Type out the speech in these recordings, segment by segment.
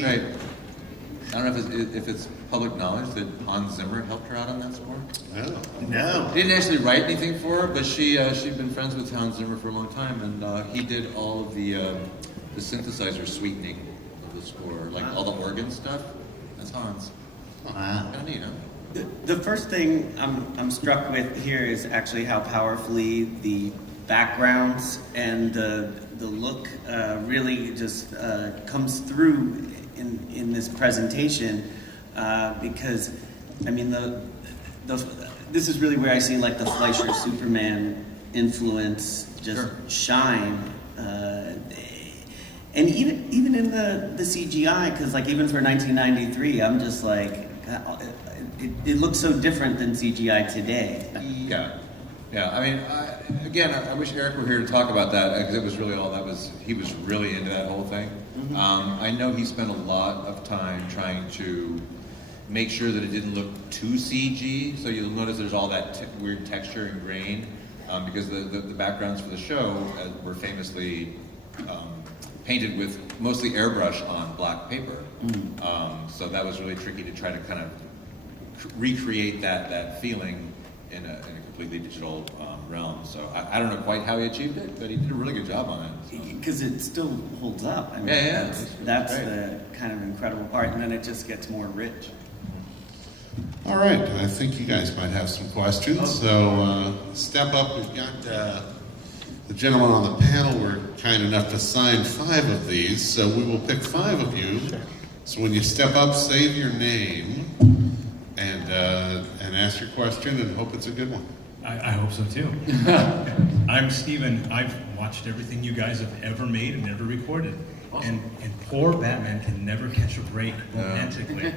Right. I don't know if it's public knowledge that Hans Zimmer helped her out on that score. No. He didn't actually write anything for her, but she'd been friends with Hans Zimmer for a long time, and he did all of the synthesizer sweetening of the score, like all the organ stuff. That's Hans. Wow. Kind of neat, huh? The first thing I'm struck with here is actually how powerfully the backgrounds and the look really just comes through in this presentation, because I mean this is really where I see like the Fleischer Superman influence just shine, and even in the CGI, because like even for 1993, I'm just like it looks so different than CGI today. Yeah. I mean, I wish Eric were here to talk about that, because it was really he was really into that whole thing. Mm-hmm. I know he spent a lot of time trying to make sure that it didn't look too CG, so you'll notice there's all that weird texture and grain, because the backgrounds for the show were famously painted with mostly airbrush on black paper. Mm. So that was really tricky to try to kind of recreate that feeling in a completely digital realm. So I don't know quite how he achieved it, but he did a really good job on it. Because it still holds up. I mean, that's the kind of incredible part, and then it just gets more rich. All right, I think you guys might have some questions, so step up. We've got the gentleman on the panel were kind enough to sign 5 of these, so we will pick 5 of you. So when you step up, save your name and ask your question, and hope it's a good one. I hope so too. I'm Steven. I've watched everything you guys have ever made and ever recorded. Awesome. And poor Batman can never catch a break romantically.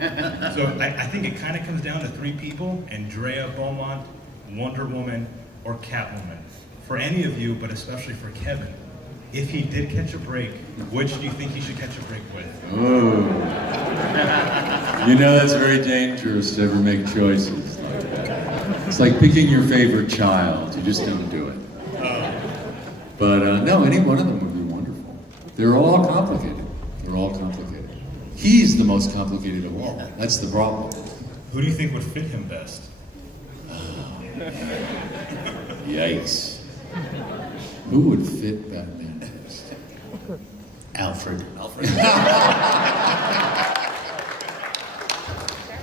So I think it kind of comes down to 3 people: Andrea, Beaumont, Wonder Woman, or Catwoman. For any of you, but especially for Kevin, if he did catch a break, which do you think he should catch a break with? Oh. You know, that's very dangerous to ever make choices like that. It's like picking your favorite child. You just don't do it. But no, any one of them would be wonderful. They're all complicated. They're all complicated. He's the most complicated of all. That's the problem. Who do you think would fit him best? Yikes. Who would fit Batman best? Alfred.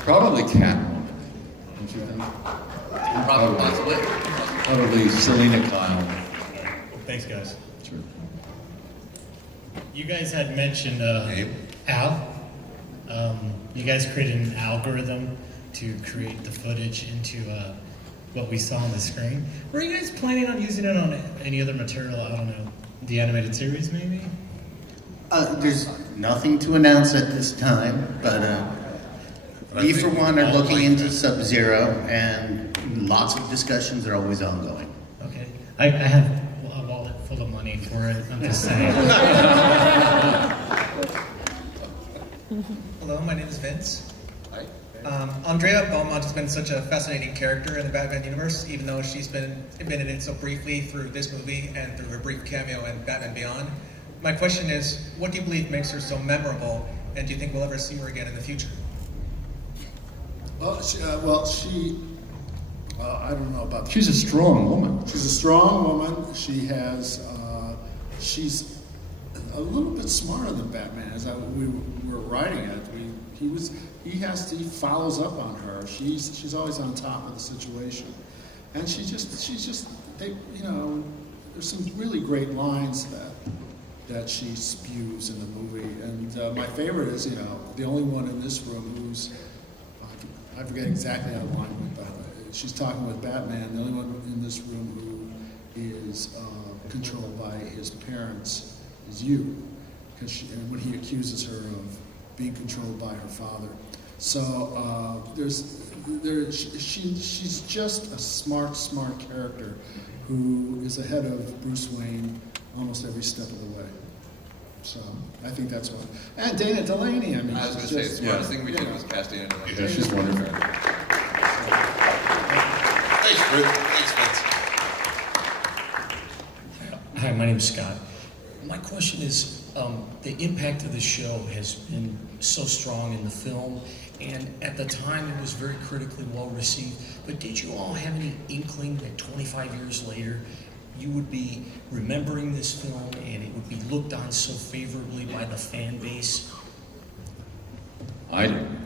Probably Catwoman. Don't you think? Probably Selena Kyle. Thanks, guys. Sure. You guys had mentioned Al. You guys created an algorithm to create the footage into what we saw on the screen. Were you guys planning on using it on any other material? I don't know, the animated series maybe? There's nothing to announce at this time, but we for one are looking into Sub-Zero, and lots of discussions are always ongoing. Okay, I have a wallet full of money for it, I'm just saying. Hello, my name is Vince. Hi. Andrea Beaumont has been such a fascinating character in the Batman universe, even though she's been in it so briefly through this movie and through her brief cameo in Batman Beyond. My question is, what do you believe makes her so memorable, and do you think we'll ever see her again in the future? Well, I don't know about that. She's a strong woman. She's a strong woman. She has, she's a little bit smarter than Batman. As we were writing it, he follows up on her. She's always on top of the situation, and she's just there's some really great lines that she spews in the movie, and my favorite is the only one in this room who's, I forget exactly how the line went, but she's talking with Batman, the only one in this room who is controlled by his parents is you, because when he accuses her of being controlled by her father. So she's just a smart character who is ahead of Bruce Wayne almost every step of the way. So I think that's one. And Dana Delaney, I mean, I was going to say, the smartest thing we did was cast Dana Delaney. Yeah, she's wonderful. Thanks, Vince. Hi, my name is Scott. My question is, the impact of the show has been so strong in the film, and at the time it was very critically well received. But did you all have any inkling that 25 years later you would be remembering this film and it would be looked on so favorably by the fan base? I didn't.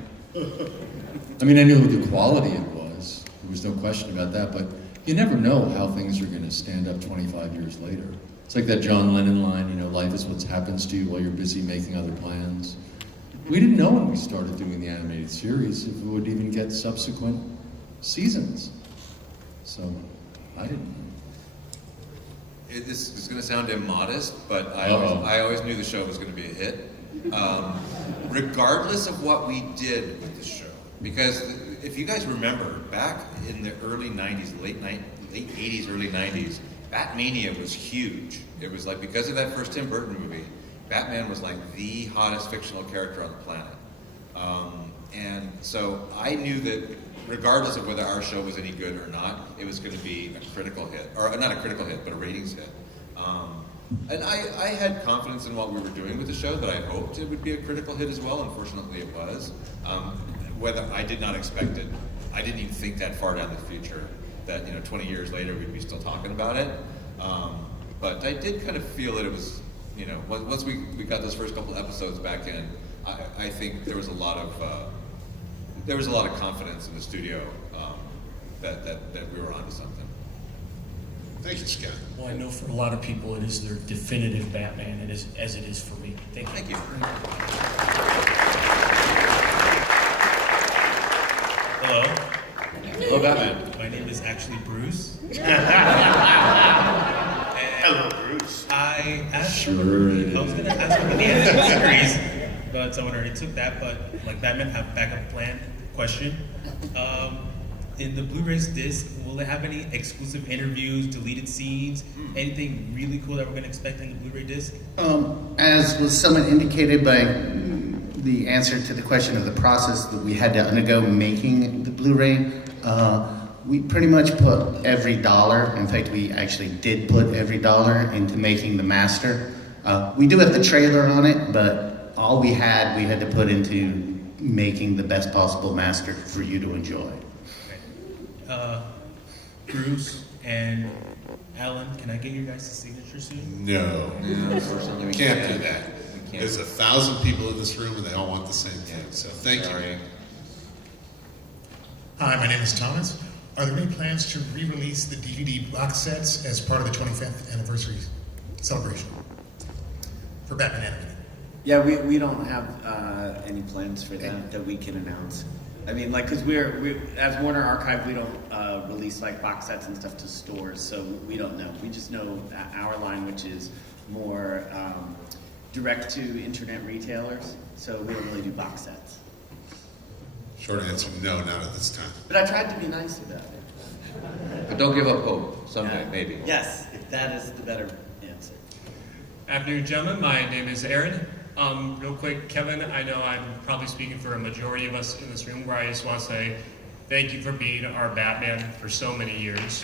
I mean, I knew the quality it was. There was no question about that, but you never know how things are going to stand up 25 years later. It's like that John Lennon line, you know, life is what happens to you while you're busy making other plans. We didn't know when we started doing the animated series if we would even get subsequent seasons. So, I didn't know. This is going to sound immodest, but I always knew the show was going to be a hit, regardless of what we did with the show. Because if you guys remember, back in the early 90s, late 80s, early 90s, Batmania was huge. It was like, because of that first Tim Burton movie, Batman was like the hottest fictional character on the planet. And so I knew that regardless of whether our show was any good or not, it was going to be a critical hit, or not a critical hit, but a ratings hit. And I had confidence in what we were doing with the show, that I hoped it would be a critical hit as well. Unfortunately, it was. Whether I did not expect it, I didn't even think that far down the future, that 20 years later we'd be still talking about it. But I did kind of feel that it was, once we got those first couple episodes back in, I think there was a lot of confidence in the studio that we were onto something. Thank you, Scott. Well, I know for a lot of people it is their definitive Batman, as it is for me. Thank you. Thank you. Hello. Hello, Batman. My name is actually Bruce. Hello, Bruce. I asked Sure I was going to ask about the animated series, but someone already took that. But like Batman, have backup plan. Question. In the Blu-rays disc, will it have any exclusive interviews, deleted scenes, anything really cool that we're going to expect in the Blu-ray disc? As was somewhat indicated by the answer to the question of the process that we had to undergo making the Blu-ray, we pretty much put every dollar, in fact we actually did put every dollar into making the master. We do have the trailer on it, but all we had to put into making the best possible master for you to enjoy. Bruce and Alan, can I get your guys' signature soon? No. Unfortunately, we Can't do that. We can't. There's 1,000 people in this room and they all want the same thing. So thank you. Sorry. Hi, my name is Thomas. Are there any plans to re-release the DVD box sets as part of the 25th anniversary celebration for Batman Animated? Yeah, we don't have any plans for that we can announce. I mean, like, because we as Warner Archive, we don't release like box sets and stuff to stores, so we don't know. We just know our line, which is more direct to internet retailers, so we don't really do box sets. Short answer, no, not at this time. But I tried to be nice about it. But don't give up hope. Someday, maybe. Yes, if that is the better answer. Afternoon, gentlemen. My name is Aaron. Real quick, Kevin, I know I'm probably speaking for a majority of us in this room, where I just want to say thank you for being our Batman for so many years.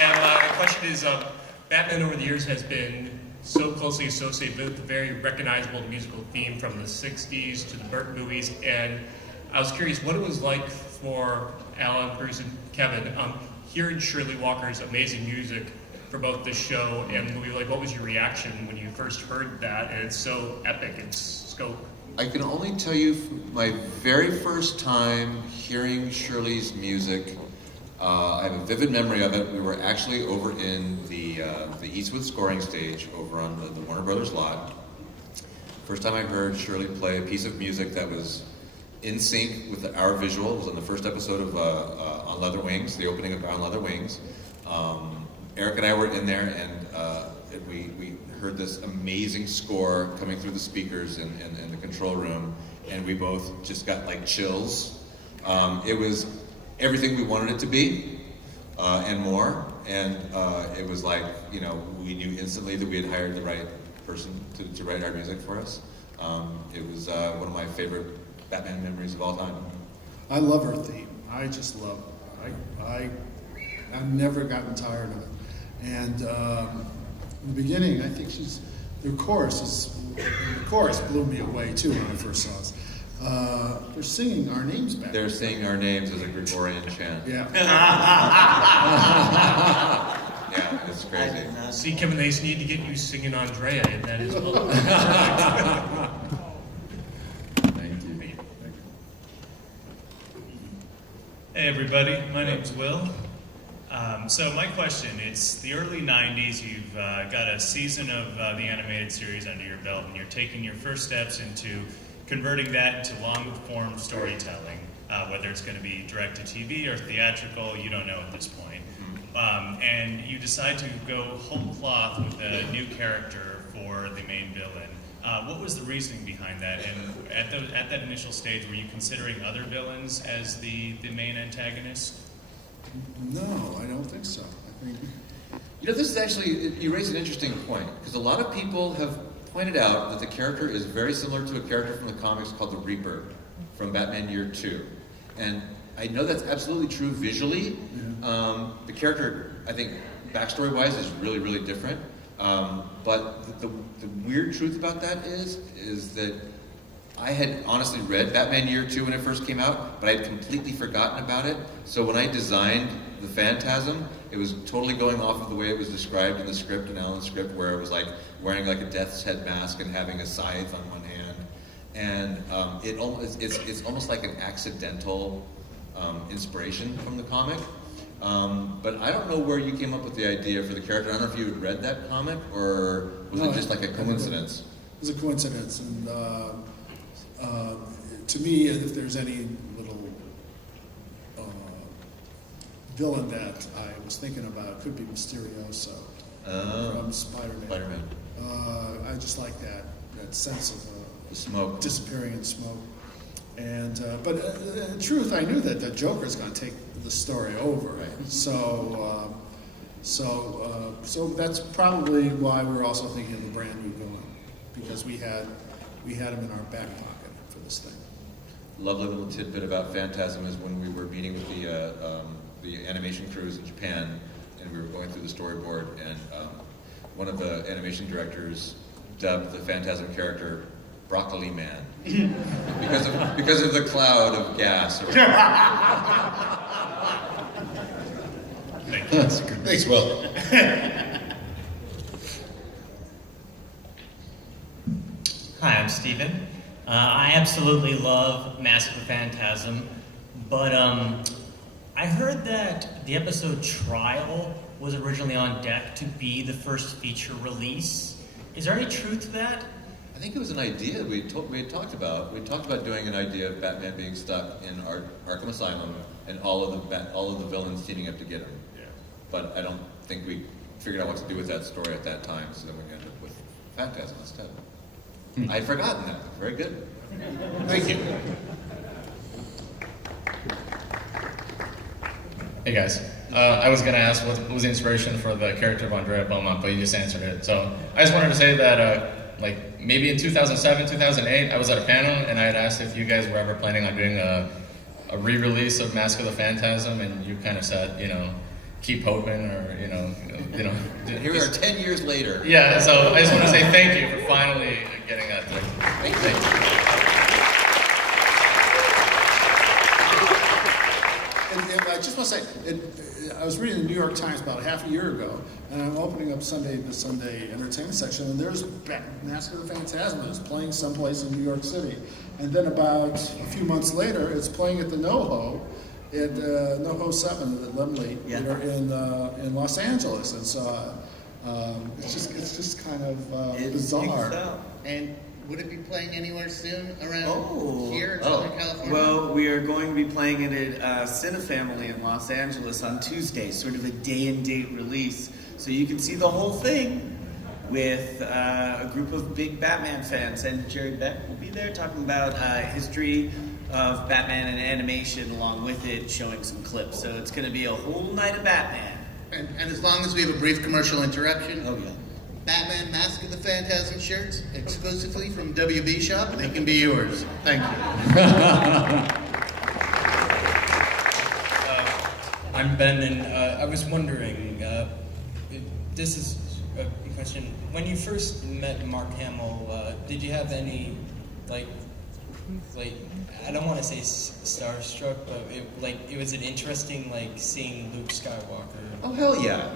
And my question is, Batman over the years has been so closely associated with a very recognizable musical theme from the 60s to the Burton movies, and I was curious what it was like for Alan, Bruce, and Kevin hearing Shirley Walker's amazing music for both the show and the movie. Like, what was your reaction when you first heard that? And it's so epic in scope. I can only tell you my very first time hearing Shirley's music. I have a vivid memory of it. We were actually over in the Eastwood scoring stage over on the Warner Brothers lot. First time I heard Shirley play a piece of music that was in sync with our visual. It was on the first episode of On Leather Wings, the opening of On Leather Wings. Eric and I were in there, and we heard this amazing score coming through the speakers in the control room, and we both just got like chills. It was everything we wanted it to be, and more. And it was like, we knew instantly that we had hired the right person to write our music for us. It was one of my favorite Batman memories of all time. I love her theme. I just love I've never gotten tired of it. And in the beginning, I think the chorus blew me away too when I first saw us. They're singing our names back. They're singing our names as a Gregorian chant. Yeah. Yeah, it's crazy. See, Kevin, they just need to get you singing Andrea, and that is well. Thank you. Hey everybody, my name's Will. So my question, it's the early 90s, you've got a season of the animated series under your belt, and you're taking your first steps into converting that into long-form storytelling, whether it's going to be direct-to-TV or theatrical, you don't know at this point. And you decide to go whole cloth with a new character for the main villain. What was the reasoning behind that? And at that initial stage, were you considering other villains as the main antagonist? No, I don't think so. I think You know, this is actually, you raise an interesting point, because a lot of people have pointed out that the character is very similar to a character from the comics called the Reaper from Batman Year 2. And I know that's absolutely true visually. The character, I think, backstory-wise is really, really different. But the weird truth about that is that I had honestly read Batman Year 2 when it first came out, but I had completely forgotten about it. So when I designed the Phantasm, it was totally going off of the way it was described in the script, in Alan's script, where it was like wearing like a death's head mask and having a scythe on one hand. And it's almost like an accidental inspiration from the comic. But I don't know where you came up with the idea for the character. I don't know if you had read that comic, or was it just like a coincidence? It was a coincidence, and to me, if there's any little villain that I was thinking about, it could be Mysterioso from Spider-Man. I just like that sense of the smoke, disappearing in smoke. And but in truth, I knew that the Joker is going to take the story over. Right. So that's probably why we're also thinking of a brand new villain, because we had him in our back pocket for this thing. Lovely little tidbit about Phantasm is when we were meeting with the animation crews in Japan, and we were going through the storyboard, and one of the animation directors dubbed the Phantasm character Broccoli Man because of the cloud of gas. Thank you. Thanks, Will. Hi, I'm Steven. I absolutely love Mask of the Phantasm, but I heard that the episode Trial was originally on deck to be the first feature release. Is there any truth to that? I think it was an idea we had talked about. We talked about doing an idea of Batman being stuck in Arkham Asylum and all of the villains teaming up to get him. Yeah. But I don't think we figured out what to do with that story at that time, so then we ended up with Phantasm instead. I'd forgotten that. Very good. Thank you. Hey guys, I was going to ask what was the inspiration for the character of Andrea Beaumont, but you just answered it. So I just wanted to say that like maybe in 2007, 2008, I was at a panel and I had asked if you guys were ever planning on doing a re-release of Mask of the Phantasm, and you kind of said, keep hoping, or Here we are 10 years later. Yeah, so I just want to say thank you for finally getting that thing. Thank you. And I just want to say, I was reading the New York Times about half a year ago, and I'm opening up the Sunday entertainment section, and there's Mask of the Phantasm is playing someplace in New York City. And then about a few months later, it's playing at the NoHo, at NoHo 7 at Lemley, in Los Angeles. And so it's just kind of bizarre. And would it be playing anywhere soon around here in Southern California? Well, we are going to be playing it at Cinefamily in Los Angeles on Tuesday, sort of a day-and-date release. So you can see the whole thing with a group of big Batman fans. And Jerry Beck will be there talking about history of Batman and animation along with it, showing some clips. So it's going to be a whole night of Batman. And as long as we have a brief commercial interruption. Oh, yeah. Batman Mask of the Phantasm shirts exclusively from WB Shop. They can be yours. Thank you. I'm Ben, and I was wondering, this is a question. When you first met Mark Hamill, did you have any, like, I don't want to say starstruck, but it was an interesting, like, seeing Luke Skywalker? Oh, hell yeah.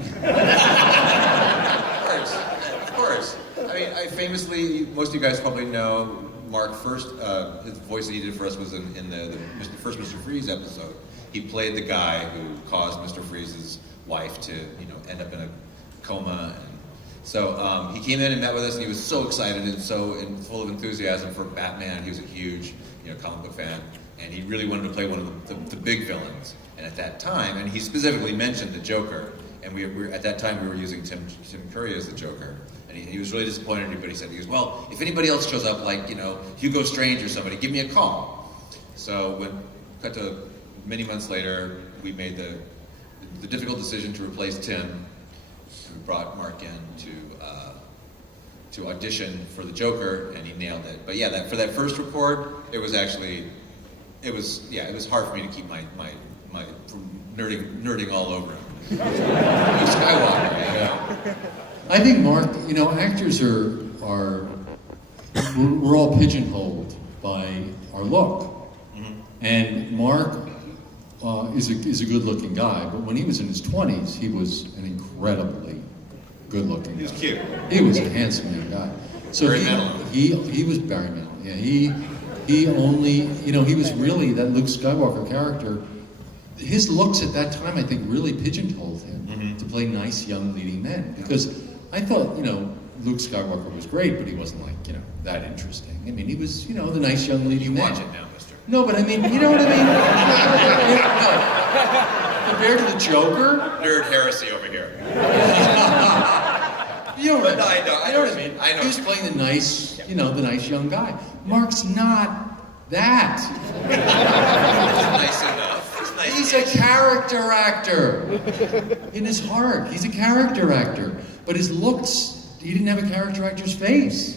Of course. I mean, I famously, most of you guys probably know, Mark first, his voice that he did for us was in the first Mr. Freeze episode. He played the guy who caused Mr. Freeze's wife to, end up in a coma. And so he came in and met with us, and he was so excited and full of enthusiasm for Batman. He was a huge, comic book fan, and he really wanted to play one of the big villains. And at that time, and he specifically mentioned the Joker, and at that time we were using Tim Curry as the Joker. And he was really disappointed, but he said, well, if anybody else shows up, like, Hugo Strange or somebody, give me a call. So cut to many months later, we made the difficult decision to replace Tim. We brought Mark in to audition for the Joker, and he nailed it. But yeah, for that first record, it was hard for me to keep my from nerding all over him. Luke Skywalker, I think Mark, actors are we're all pigeonholed by our look. And Mark is a good-looking guy, but when he was in his 20s, he was an incredibly good-looking guy. He was cute. He was a handsome young guy. So he was Barry Manilow. Yeah, he only, he was really that Luke Skywalker character. His looks at that time, I think, really pigeonholed him to play nice young leading men. Because I thought, Luke Skywalker was great, but he wasn't like, that interesting. I mean, he was, the nice young leading man. Watch it now, mister. No, but I mean, you know what I mean? No. Compared to the Joker? Nerd heresy over here. You know what I know what I mean? He was playing the nice, the nice young guy. Mark's not that. Nice enough. He's a character actor. In his heart, he's a character actor. But his looks, he didn't have a character actor's face.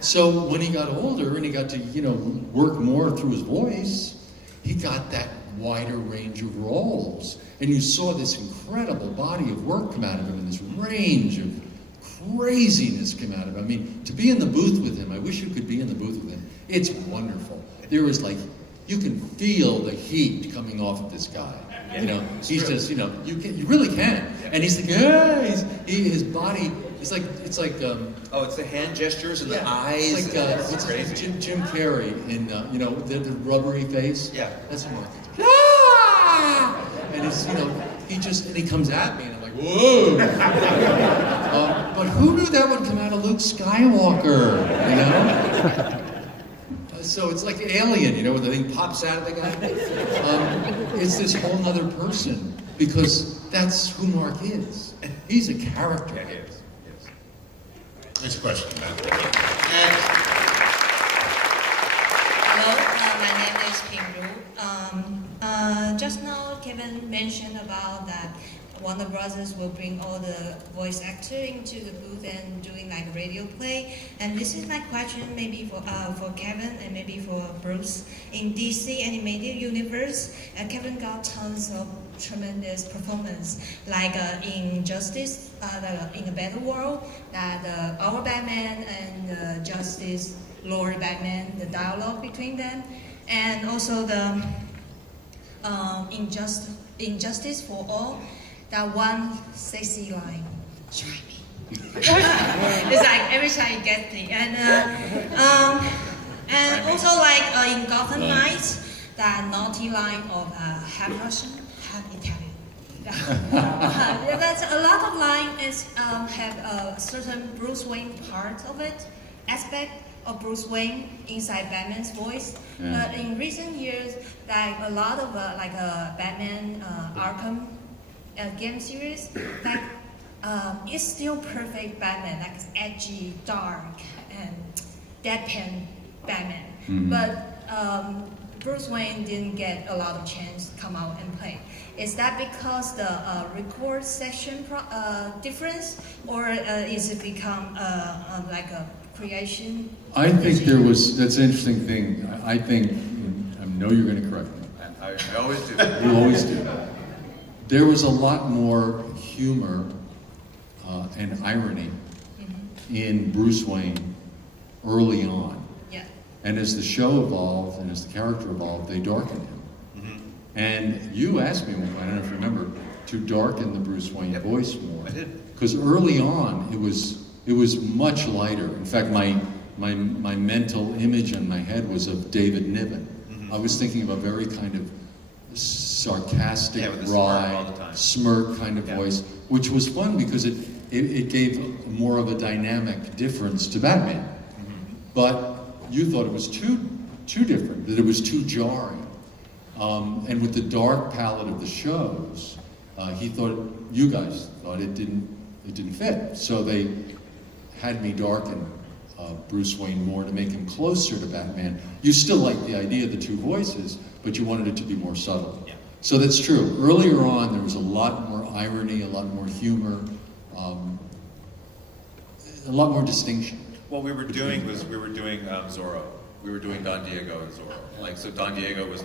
So when he got older and he got to, work more through his voice, he got that wider range of roles. And you saw this incredible body of work come out of him and this range of craziness come out of him. I mean, to be in the booth with him, I wish you could be in the booth with him. It's wonderful. There is you can feel the heat coming off of this guy. He's just, you really can. And he's like, his body, it's like. It's the hand gestures and the eyes. It's like, what's crazy. Jim Carrey in, the rubbery face. Yeah. That's what Mark is. Ah! And it's, and he comes at me and I'm like, whoa. But who knew that would come out of Luke Skywalker, So it's like Alien, where the thing pops out of the guy. It's this whole other person because that's who Mark is. He's a character. Yeah, he is. Next question, Matt. Hello, my name is Ping Ru. Just now, Kevin mentioned about that Warner Brothers will bring all the voice actor into the booth and doing like radio play. And this is my question, maybe for Kevin and maybe for Bruce. In DC animated universe, Kevin got tons of tremendous performance, like in Justice, in a Better World, that our Batman and Justice Lord Batman, the dialogue between them, and also the Injustice for All. That one sexy line, try me. It's like every time you get the and also like in Gotham Knights, that naughty line of half Russian, half Italian. That's a lot of line is have a certain Bruce Wayne part of it, aspect of Bruce Wayne inside Batman's voice. Yeah. But in recent years, like a lot of Batman Arkham game series, like it's still perfect Batman, like it's edgy, dark, and deadpan Batman. Mm-hmm. But Bruce Wayne didn't get a lot of chance to come out and play. Is that because the record session difference, or is it become like a creation? I think that's an interesting thing. I think, I know you're going to correct me. I always do. You always do. there was a lot more humor and irony in Bruce Wayne early on. Yeah. And as the show evolved and as the character evolved, they darkened him. And you asked me, I don't know if you remember, to darken the Bruce Wayne voice more. I did. Because early on, it was much lighter. In fact, my mental image in my head was of David Niven. I was thinking of a very kind of sarcastic, with the smirk all the wry, time. smirk kind of voice, which was fun because it gave more of a dynamic difference to Batman. But you thought it was too different, that it was too jarring. And with the dark palette of the shows, you guys thought it didn't fit. So they had me darken Bruce Wayne more to make him closer to Batman. You still liked the idea of the two voices, but you wanted it to be more subtle. Yeah. So that's true. Earlier on, there was a lot more irony, a lot more humor, a lot more distinction. What we were doing was Zorro. We were doing Don Diego and Zorro. So Don Diego was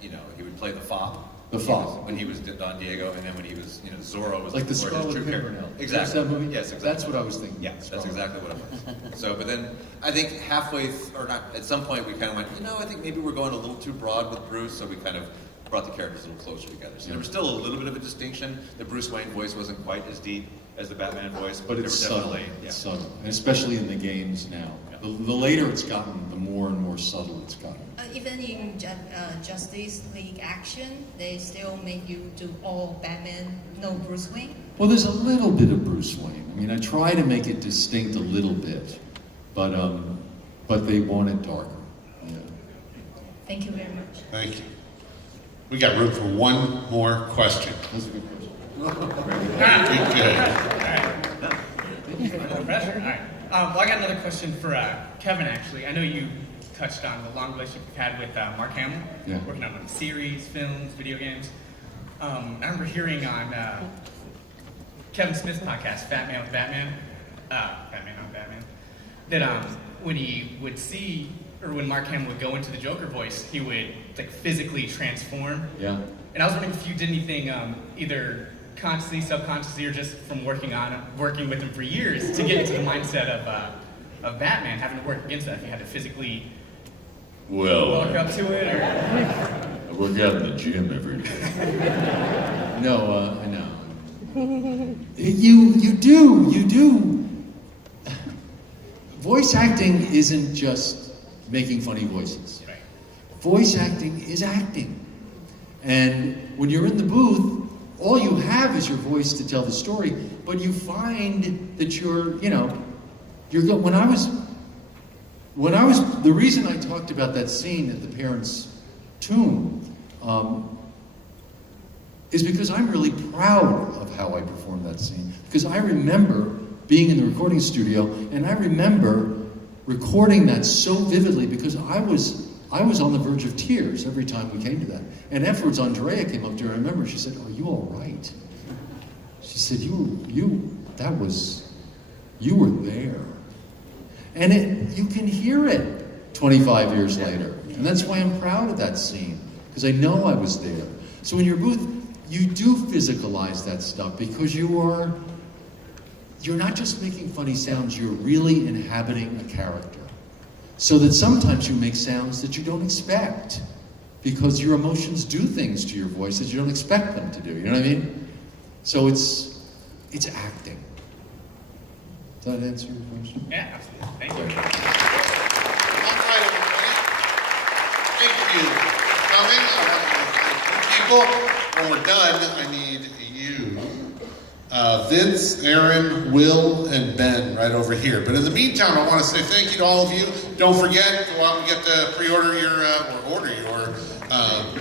he would play the fop. The fop. When he was Don Diego, and then when he was, Zorro was Like the more his Scarlet true character. Pimpernel. Exactly. That movie? Yes, exactly. That's what I was thinking. Yeah, that's exactly what it was. So, but then I think at some point we kind of went, I think maybe we're going a little too broad with Bruce, so we kind of brought the characters a little closer together. So there was still a little bit of a distinction. The Bruce Wayne voice wasn't quite as deep as the Batman voice, But it's there were subtle. definitely, It's subtle, and especially in the games now. The later it's gotten, the more and more subtle it's gotten. Even in Justice League Action, they still make you do all Batman, no Bruce Wayne. Well, there's a little bit of Bruce Wayne. I mean, I try to make it distinct a little bit, but they want it darker. Yeah. Thank you very much. Thank you. We got room for one more question. That's a good question. Be good. All right. Pressure. All right. Well, I got another question for Kevin, actually. I know you touched on the long relationship you've had with Mark Hamill, working on series, films, video games. I remember hearing on Kevin Smith's podcast, Fat Man with Batman, Batman on Batman, that when he would see, or when Mark Hamill would go into the Joker voice, he would physically transform. Yeah. And I was wondering if you did anything, either consciously, subconsciously, or just from working with him for years to get into the mindset of Batman, having to work against that. If you had to physically walk up to it, or I work out in the gym every day. No, I know. You do. Voice acting isn't just making funny voices. Right. Voice acting is acting. And when you're in the booth, all you have is your voice to tell the story, but you find that you're good. When I was, the reason I talked about that scene at the parents' tomb is because I'm really proud of how I performed that scene. Because I remember being in the recording studio, and I remember recording that so vividly because I was on the verge of tears every time we came to that. And afterwards, Andrea came up to her. I remember she said, "Are you all right?" She said, you were there. And you can hear it 25 years later. And that's why I'm proud of that scene, because I know I was there. So in your booth, you do physicalize that stuff because you're not just making funny sounds, you're really inhabiting a character. So that sometimes you make sounds that you don't expect because your emotions do things to your voice that you don't expect them to do. You know what I mean? So it's acting. Does that answer your question? yeah, absolutely. Thank you. Thank you for coming. People, when we're done, I need you. Vince, Aaron, Will, and Ben right over here. But in the meantime, I want to say thank you to all of you. Don't forget, go out and get to pre-order your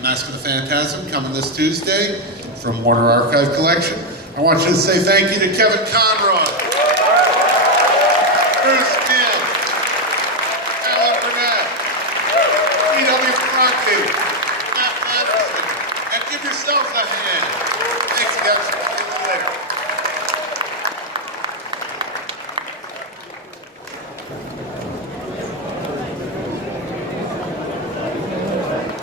Mask of the Phantasm coming this Tuesday from Warner Archive Collection. I want you to say thank you to Kevin Conroy, Bruce Kim, Alan Burnett, E.W. Franke, Matt Anderson, and give yourselves a hand. Thanks, guys. See you later.